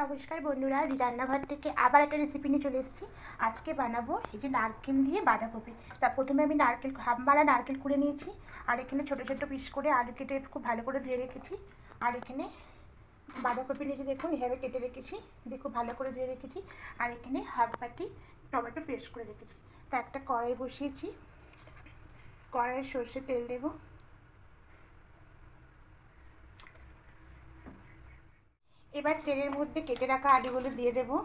নমস্কার বন্ধুরা, রান্নাঘর থেকে আবার একটা রেসিপি নিয়ে চলে এসেছি। আজকে বানাবো এই যে নারকেল দিয়ে বাঁধাকপি। তা প্রথমে আমি হাফমালা নারকেল কুড়ে নিয়েছি, আর এখানে ছোটো ছোটো পিস করে আলু কেটে খুব ভালো করে ধুয়ে রেখেছি। আর এখানে বাঁধাকপি নিয়েছি, দেখুন এভাবে কেটে রেখেছি, দিয়ে খুব ভালো করে ধুয়ে রেখেছি। আর এখানে হাফ বাটি টমেটো পেস্ট করে রেখেছি। তা একটা কড়াই বসিয়েছি, কড়াইয়ে সর্ষে তেল দেবো। এবার তেলের মধ্যে কেটে রাখা আলুগুলো দিয়ে দেবো।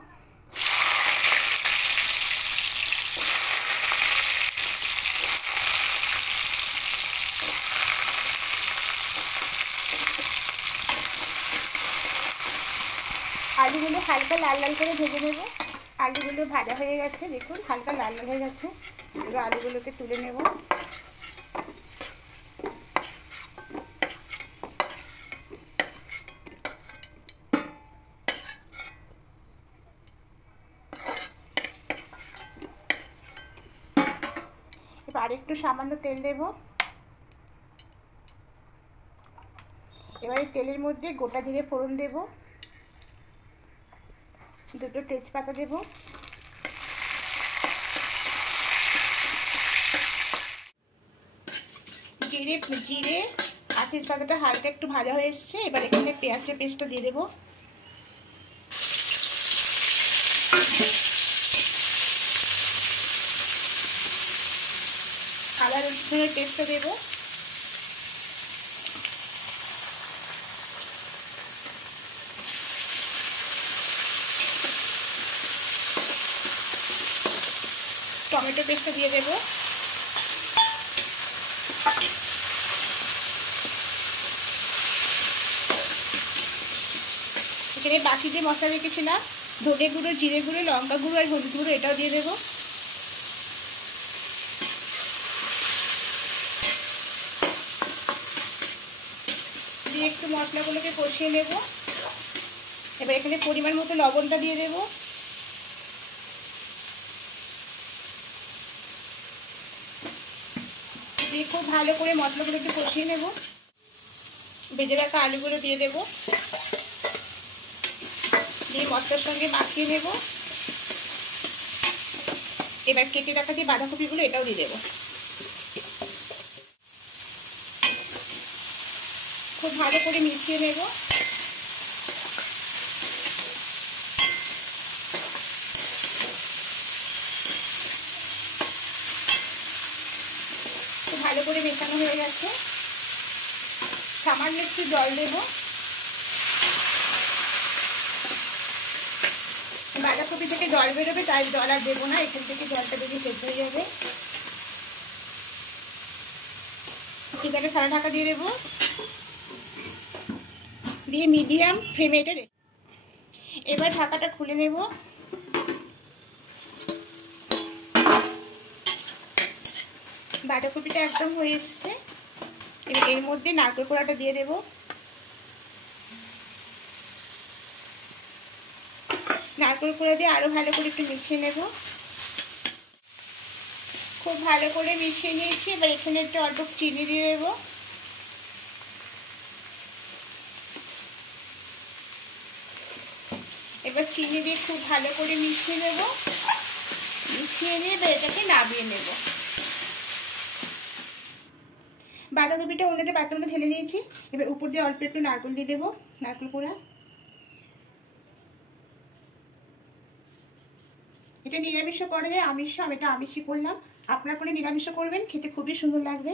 আলুগুলো হালকা লাল লাল করে ভেজে নেব। আলুগুলো ভাজা হয়ে গেছে, দেখুন হালকা লাল লাল হয়ে গেছে। এবার আলুগুলোকে তুলে নেব। এবার আরেকটু সামান্য তেল দেব। এবার এই তেলের মধ্যে গোটা জিরে ফোড়ন দেব, দুটো তেজপাতা দেব, জিরে আর তেজপাতাটা হালকা একটু ভাজা হয়ে এসছে। এবার এখানে পেঁয়াজের পেস্টটা দিয়ে দেবো। আদা রসুনের পেস্টটা দেবো। টমেটো পেস্টটা দিয়ে দেবো। এখানে বাকি যে মশলা রেখেছিলাম, ধনে গুঁড়ো, জিরে গুঁড়ো, লঙ্কা গুঁড়ো আর হলুদ গুঁড়ো, এটাও দিয়ে দেবো। দিয়ে একটু মশলাগুলোকে কষিয়ে নেব। এবার এখানে পরিমাণ মতো লবণটা দিয়ে দেবো। দিয়ে খুব ভালো করে মশলাগুলো একটু কষিয়ে নেব। ভেজে রাখা আলুগুলো দিয়ে দেবো, দিয়ে মশলার সঙ্গে মাখিয়ে নেব। এবার কেটে রাখা যে বাঁধাকপিগুলো, এটাও দিয়ে দেবো। খুব ভালো করে মিশিয়ে নেব। খুব ভালো করে মেশানো হয়ে গেছে। সামান্য একটু জল দেব। বাঁধাকপি থেকে জল বেরোবে, তাই জল আর দেবো না, এখান থেকে জলটা বেরিয়ে সেদ্ধ হয়ে যাবে। এবারে সারা ঢাকা দিয়ে দেবো, দিয়ে মিডিয়াম ফ্লেমে এটা রেখে এবার ঢাকাটা খুলে নেব। বাঁধাকপিটা একদম হয়ে এসছে। এবার এর মধ্যে নারকেল কোড়াটা দিয়ে দেব। নারকেল কোড়া দিয়ে আরো ভালো করে একটু মিশিয়ে নেব। খুব ভালো করে মিশিয়ে নিয়েছি। এবার এখানে একটু অল্প চিনি দিয়ে দেবো। এবার চিনি দিয়ে খুব ভালো করে মিশিয়ে নেব। মিশিয়ে নিয়ে এবার এটাকে নামিয়ে নেব। বাঁধাকপিটা অন্য একটা পাত্রের মধ্যে ঢেলে নিয়েছি। এবার উপর দিয়ে অল্প একটু নারকেল দিয়ে দেবো, নারকেল কোড়া। এটা নিরামিষও করা যায়, আমিষও। আমি এটা আমিষই করলাম, আপনারা করে নিরামিষও করবেন, খেতে খুবই সুন্দর লাগবে।